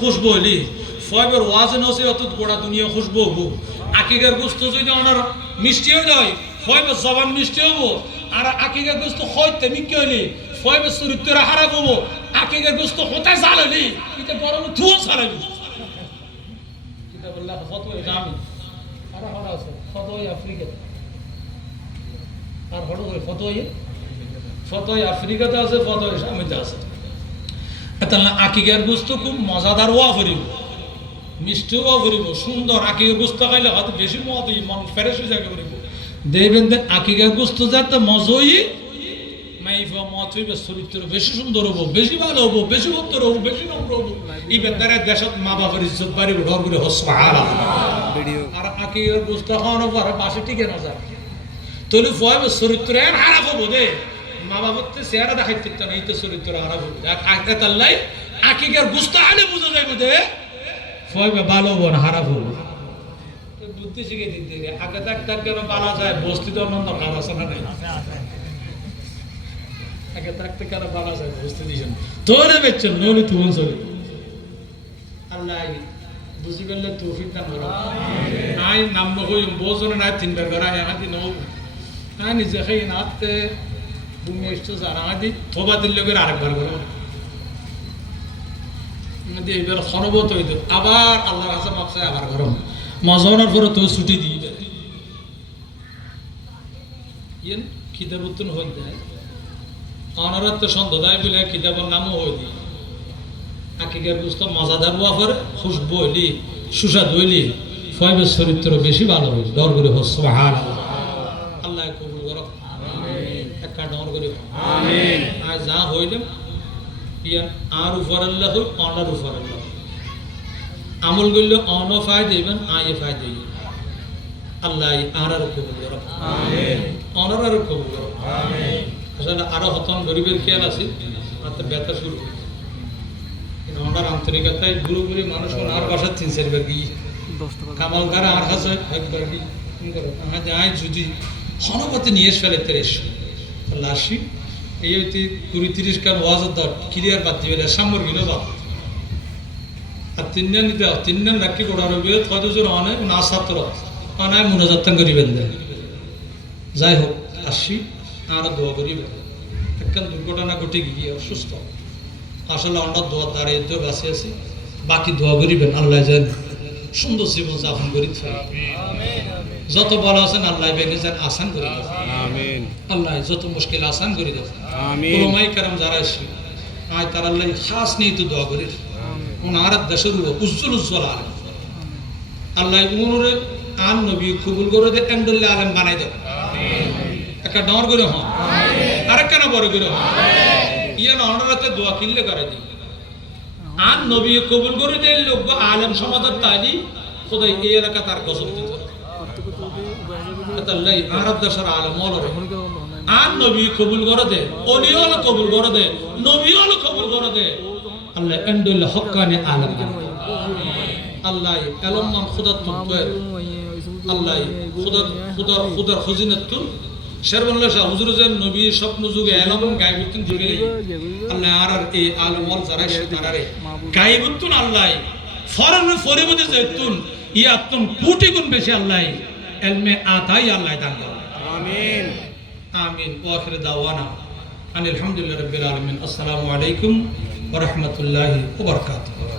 খুশবু হইলি ফয়বের ওয়াজ নসিহত গোটা দুনিয়া খুশবু হবো আকিকার গোস্ত যদি ওনার মিষ্টি হয়ে যায় ফয়বের জবান মিষ্টি হবো আর আকিকার গোস্ত হইতে মিক্কি হইলি ফয়বের চরিত্র খারাপ হবো আকিকার গোস্ত কোথায় জ্বালালি এটা গরম ধুয়ো জ্বালালি কিতা বললা ফতোয়া জামি আর হড়া আছে ফতোয়া আফ্রিকা আর হড়ো ফতোয়া আফ্রিকাতে আছে ফতোয়া জামিতে আছে তাহলে আকিকার গোস্ত খুব মজাদার ওয়া করিব মিষ্টিও ওয়া করিব সুন্দর আকিকার গোস্ত খাইলে হয়তো বেশি মজা হই মন ফ্রেশ হয়ে যাবে করিব দেখবেন যে আকিকার গোস্ত যাতে মজই মাইফা মত হইবে চরিত্র বেশি সুন্দর হবো বেশি ভালো হবো বেশি উত্তর হবো বেশি নম্র হবো এই বেতারে দেশত মা বাবার ইজ্জত বাড়িব ঢর করে আর আকিকার গোস্ত খাওয়ানোর পর বাসে টিকে না যায় তলে ফয়ের চরিত্র এর খারাপ হবো দে মা বাবার চেহারা দেখাইতে না এই তো চরিত্র খারাপ হবো আল্লাহ আকিকার গোস্ত আলে বুঝা যাইব দে ফয়ের ভালো হবো না খারাপ হবো বুদ্ধি শিখে দিতে আগে ডাক্তার কেন বালা যায় বস্তি তো অন্য কাজ আছে না নাই আগে থাকতে কেন বালা যায় বস্তি দিয়েছেন তোরে বেচছেন নলি তুমন চলে আল্লাহ বুঝি গেলে তৌফিক দান করো আই নাম কই বোঝনে নাই তিনবার করে আই দিন আই নিজে খাই নাতে তুমি এসছো জানা দি তোবা দিলে করে আরেকবার করে নদী এবার খনবত হইতো আবার আল্লাহর কাছে মাপ চাই আবার গরম মজানোর পরে তো ছুটি দিই ইয়েন কিতাবুত্তন হল দেয় অনারাত্ম সন্ধ্যায় বলে কিতাবের নামও হয়ে দিই আকিকার বুঝতো মজাদার ওয়াফার খুশবু হইলি সুস্বাদ হইলি ফয়েবের চরিত্র বেশি ভালো হইল ডর করে হোস সুবহানাল্লাহ আল্লাহ কবুল করো একটা ডর করে আমিন আর যা হইলাম ইয়ান আর উপর আল্লাহ হই অনার উপর আল্লাহ আমল করলে অন ফায়দা দিবেন আয়ে ফায়দা দিবেন আল্লাহ আর কবুল করো আমিন অনার আর কবুল করো আমিন আসলে আরো হতন গরিবের খেয়াল আছে মাত্র ব্যথা শুরু ওনার আন্তরিকতায় গুরু গুরু মানুষ ওনার বাসার 3-4 বার গিয়ে কামাল দ্বারা আর কাছে একবার গিয়ে যাই যদি হনপথে নিয়ে ফেলে তেরেস লাসি এই হইতে 20-30 কান ওয়াজত দর ক্লিয়ার বাদ দিবে সামর গিলো বাদ আর 3 দিন নিতে 3 দিন লাকি গোড়ার হবে হয়তো জোর অনেক না ছাত্র অনেক মনোযত্ন করিবেন দেয় যাই হোক আসি আর দোয়া করিবেন একটা দুর্ঘটনা ঘটে গিয়ে অসুস্থ আসলে আমরা দোয়া দাঁড়িয়ে তো বাঁচে আছি বাকি দোয়া করিবেন আল্লাহ যেন সুন্দর জীবন যাপন করি যত বলা আছেন আল্লাহ বেগে যেন আসান করে দেন আল্লাহ যত মুশকিল আসান করে দেন ওলামাই কেরাম যারা আসি আয় তার আল্লাহ খাস নিয়ে তো দোয়া করি ওনার দেশের উজ্জ্বল উজ্জ্বল আলেম আল্লাহ উনুরে আন নবী কবুল করে দে এন্ডলে আলেম বানাই দেব একটা ডর করে হন আরেক কেন বড় করে হন ইয়ান অনারাতে দোয়া কিনলে করে দিই আর নবী কবুল করে দেয় লোক আলেম সমাজের তালি খোদাই এই এলাকা তার গজব দিত আল্লাহ আরব দেশের আলেম মলরে আর নবী কবুল করে দে অলিওল কবুল করে দে নবীওল কবুল করে দে আল্লাহ এন্ডুল হক্কানি আলেম আল্লাহ এলমান খোদা তুই আল্লাহ খোদার খজিনাতুল শেরবানুল্লাহ শাহ হুজুর যেন নবী স্বপ্ন যুগে এলম গায়বুত্তুন দিবে আল্লাহ আর এই আলমল যারা তারারে গায়বুত্তুন আল্লাহ ফরন ফরিবতে যাইতুন ইয়াতুন কোটি গুণ বেশি আল্লাহ ইলমে আতাই আল্লাহ দান করুন আমিন আমিন ওয়া আখির দাওয়ানা আলহামদুলিল্লাহি রাব্বিল আলামিন আসসালামু আলাইকুম ওয়া রাহমাতুল্লাহি ওয়া বারাকাতুহু